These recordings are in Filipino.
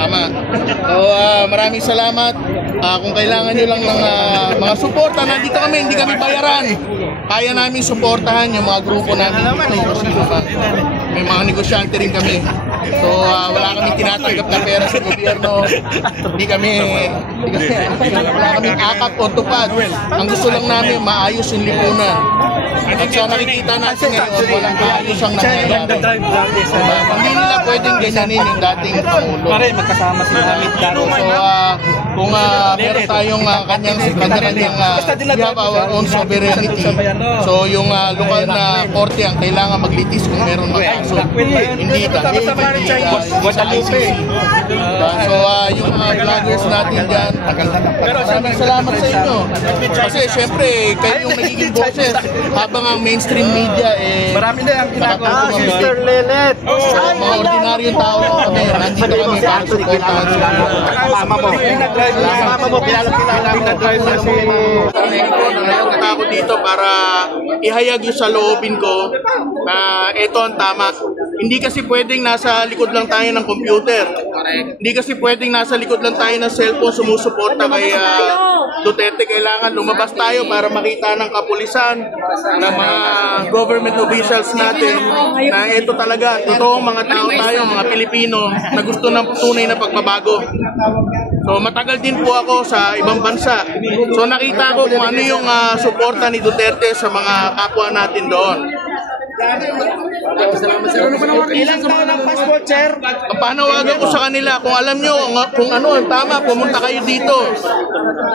Tama. So, maraming salamat. Kung kailangan nyo lang ng mga suporta, nandito kami, hindi kami bayaran. Kaya namin suportahan yung mga grupo namin. May mga negosyante rin kami. So, wala kaming tinatanggap na pera sa gobyerno. Wala kaming akap o tupad. Ang gusto lang namin, maayos yung lipunan. At sa nakikita natin ngayon, walang maayos ang nangyayari. Hindi nila pwedeng ganyanin yung dating Pangulo. Magkasama sila namin. So, kung meron tayong kanya-kanyang we have our own sovereignty. So, yung lokal na korte ang kailangan maglitis kung meron makaso. Hindi dahil Guadalupe. So, yung mga vloggers natin dyan, maraming salamat sa inyo. Kasi, syempre, kayo yung nagiging boses habang ang mainstream media, marami na yung ginagawa. Sister Lelet! Mga ordinaryong tao kami, nandito kami para supportahan sila. Mama mo. Mama mo, kilala na si... Nangyayon ako dito para ihayag yung sa loobin ko na ito ang tama. Hindi kasi pwedeng nasa likod lang tayo ng computer. Hindi kasi pwedeng nasa likod lang tayo ng cellphone sumusuporta kay Duterte. Kailangan lumabas tayo para makita ng kapulisan, ng mga government officials natin na ito talaga, totoong mga tao tayo, mga Pilipino na gusto ng tunay na pagbabago. So matagal din po ako sa ibang bansa. So nakita ko kung ano yung suporta ni Duterte sa mga kapwa natin doon. Ilang taon ang passport, sir? Panawagan ko sa kanila, kung alam nyo kung ano ang tama, pumunta kayo dito.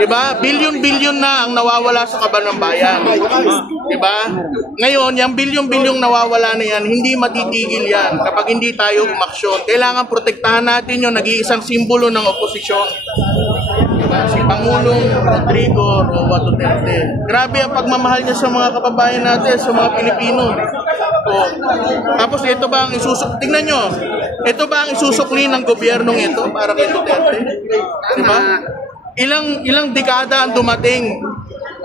Diba? Bilyon-bilyon na ang nawawala sa kaban ng bayan. Diba? Ngayon, yung bilyon-bilyong nawawala na yan, hindi matitigil yan kapag hindi tayo umaksyon. Kailangan protektahan natin yung nag-iisang simbolo ng oposisyon. Diba? Si Pangulong Rodrigo Roa Duterte. Grabe ang pagmamahal niya sa mga kababayan natin, sa mga Pilipino. Oh. Tapos ito ba ang tingnan nyo, ito ba ang isusukli ng gobyernong ito para kay Duterte? Diba? Ilang dekada ang dumating,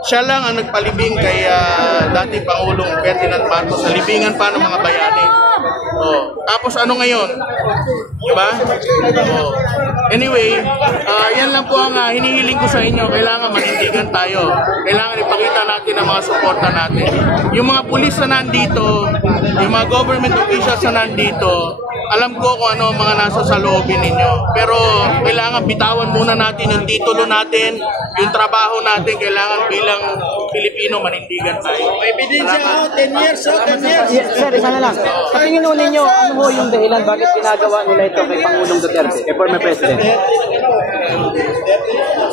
siya lang ang nagpalibing kay dating Pangulong Ferdinand Marcos sa libingan pa ng mga bayani. Oh. Tapos ano ngayon? Diba? Oh. Anyway, yan lang po ang hinihiling ko sa inyo. Kailangan manindigan tayo. Kailangan ipakita natin ang mga suporta natin. Yung mga pulis na nandito, yung mga government officials na nandito, alam ko kung ano ang mga nasa sa loobin ninyo. Pero kailangan bitawan muna natin yung titulo natin, yung trabaho natin. Kailangan bilang Pilipino manindigan tayo. Ebidensya 10 years, 10 years. Sir, isa na lang. Sa tingin ho ninyo, ano ho yung dahilan bakit ginagawa nila ito kay Pangulong Duterte, kay former President?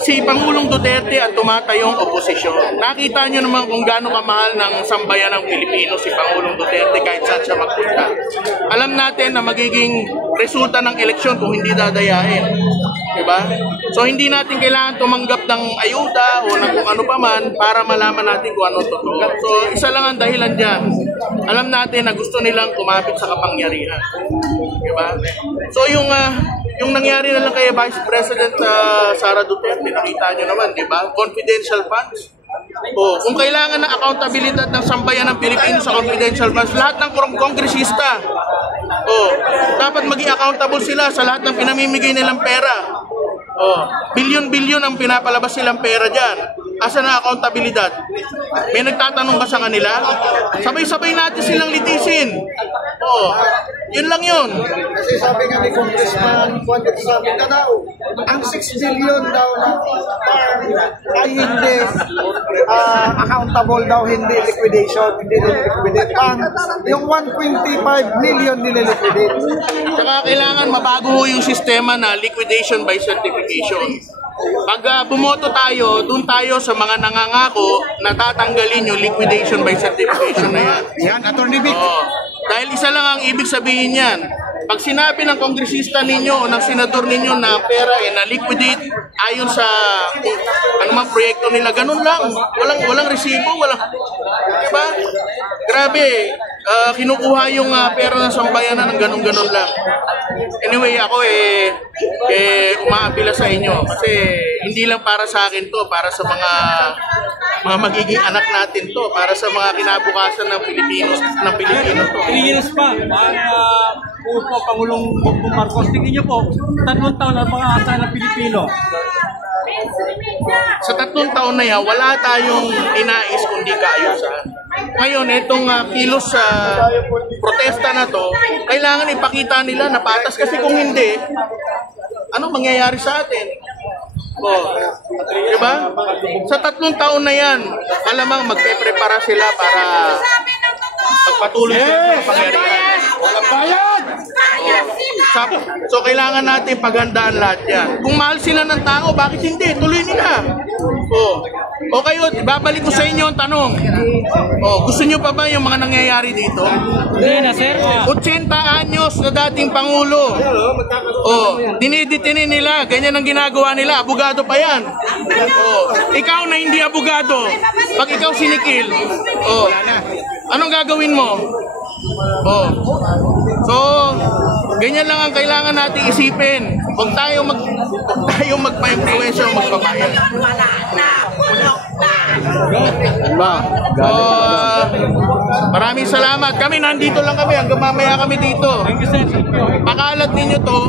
Si Pangulong Duterte at tumatayong oposisyon. Nakita nyo naman kung gaano kamahal ng sambayan ng Pilipino si Pangulong Duterte kahit saan siya magpunta. Alam natin na magiging resulta ng eleksyon kung hindi dadayain. Diba? So hindi natin kailangan tumanggap ng ayuda o ng kung ano pa man para malaman natin kung ano totoo. So isa lang ang dahilan dyan. Alam natin na gusto nilang kumapit sa kapangyarihan. Diba? So yung nangyari na lang kay Vice President Sara Duterte, nakita nyo naman, diba? Confidential funds. Kung kailangan ng accountability ng sambayan ng Pilipinas sa confidential funds, lahat ng kongresista, dapat maging accountable sila sa lahat ng pinamimigay nilang pera. Bilyon-bilyon ang pinapalabas silang pera dyan. Asa na accountabilidad? May nagtatanong ba sa kanila? Sabay-sabay natin silang litisin. Yun lang yun. Kasi sabi nga ni Congressman Juan de sa Mindanao, ang 6 billion daw na farm ay hindi accountable daw, hindi liquidation, hindi liquidate. Yung 125 million nililiquidate. Saka kailangan mabago ho yung sistema na liquidation by certification. Pag bumoto tayo, dun tayo sa mga nangangako na tatanggalin yung liquidation by certification na yan. Yan, Attorney Vic. Dahil isa lang ang ibig sabihin yan. Pag sinabi ng kongresista ninyo o ng senador ninyo na pera na-liquidate ayon sa anumang proyekto nila, ganun lang. Walang resibo, diba? Grabe, kinukuha yung pera ng sambayanan ng ganun-ganun lang. Anyway, ako umaapila sa inyo kasi hindi lang para sa akin to, para sa mga magiging anak natin to, para sa mga kinabukasan ng Pilipino to. 3 years pa, para po, Pangulong Bongbong Marcos. Tingin niyo po, 3 taon ang mga asa ng Pilipino. Sa 3 taon na yan, wala tayong inais kundi kaayusan. Ngayon, itong kilos sa protesta na to, kailangan ipakita nila na patas kasi kung hindi, ano mangyayari sa atin? Diba? Sa 3 taon na yan, alamang magpe-prepara sila para magpatuloy sila sa pangyarihan. Walang bayad! So, kailangan natin paghandaan lahat yan. Kung mahal sila ng tao, bakit hindi? Tuloy nila. O kayo, babalik ko sa inyo ang tanong. Gusto nyo pa ba yung mga nangyayari dito? Hindi na, sir. 80 anyos na dating Pangulo. Diniditinin nila. Ganyan ang ginagawa nila. Abogado pa yan. Ikaw na hindi abogado. Pag ikaw sinikil, anong gagawin mo? So, ganyan lang ang kailangan natin isipin. Huwag tayo magpa-influensya o magpabayan. So, maraming salamat. Kami nandito lang kami. Hanggang mamaya kami dito. Pakalat ninyo to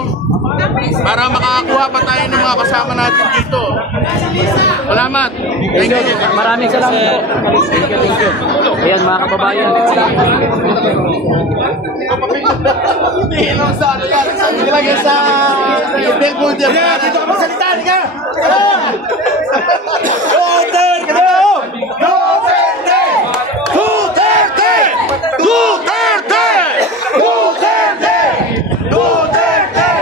para makakakuha pa tayo ng mga kasama natin dito. Salamat. Thank you. Maraming salamat. Thank you. Ayan mga kababayan. Ilagay sa billboard yan. Dito ka magsalita, ka! Duterte! Duterte! Duterte! Duterte! Duterte! Duterte!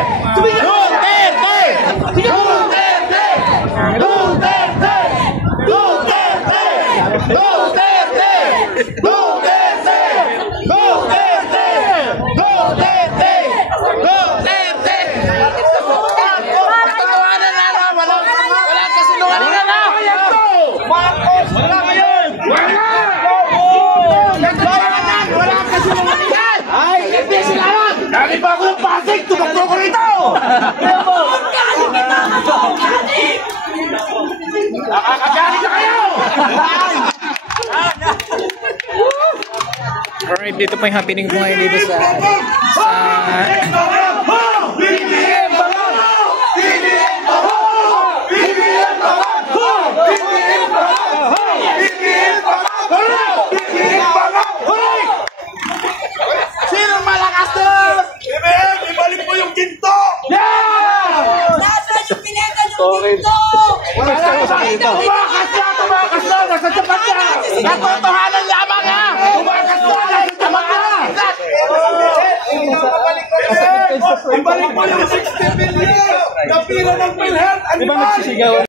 Duterte! Duterte! Duterte! Duterte! Duterte! Duterte! Duterte! Duterte! Patawanan na na! Walang kasinungalingan na! Marcos! Wala ngayon! Wala! Walang kasinungalingan! Ay, hindi sila lang! Dami pa ako ng pasig! Tumakbo ko rito! Nakakagalit na kayo! Alright, dito po yung happening po ngayon dito sa Sino malakas doon? Ibalik mo yung ginto! Nasaan yung pinenta yung dito? Tumakas na! Nasa tapat na! Natotohanan lamang ha! Tumakas na! Nasa tapat na! Ibalik mo yung 60 million! Kapila ng PhilHealth! Di ba nagsisigaw?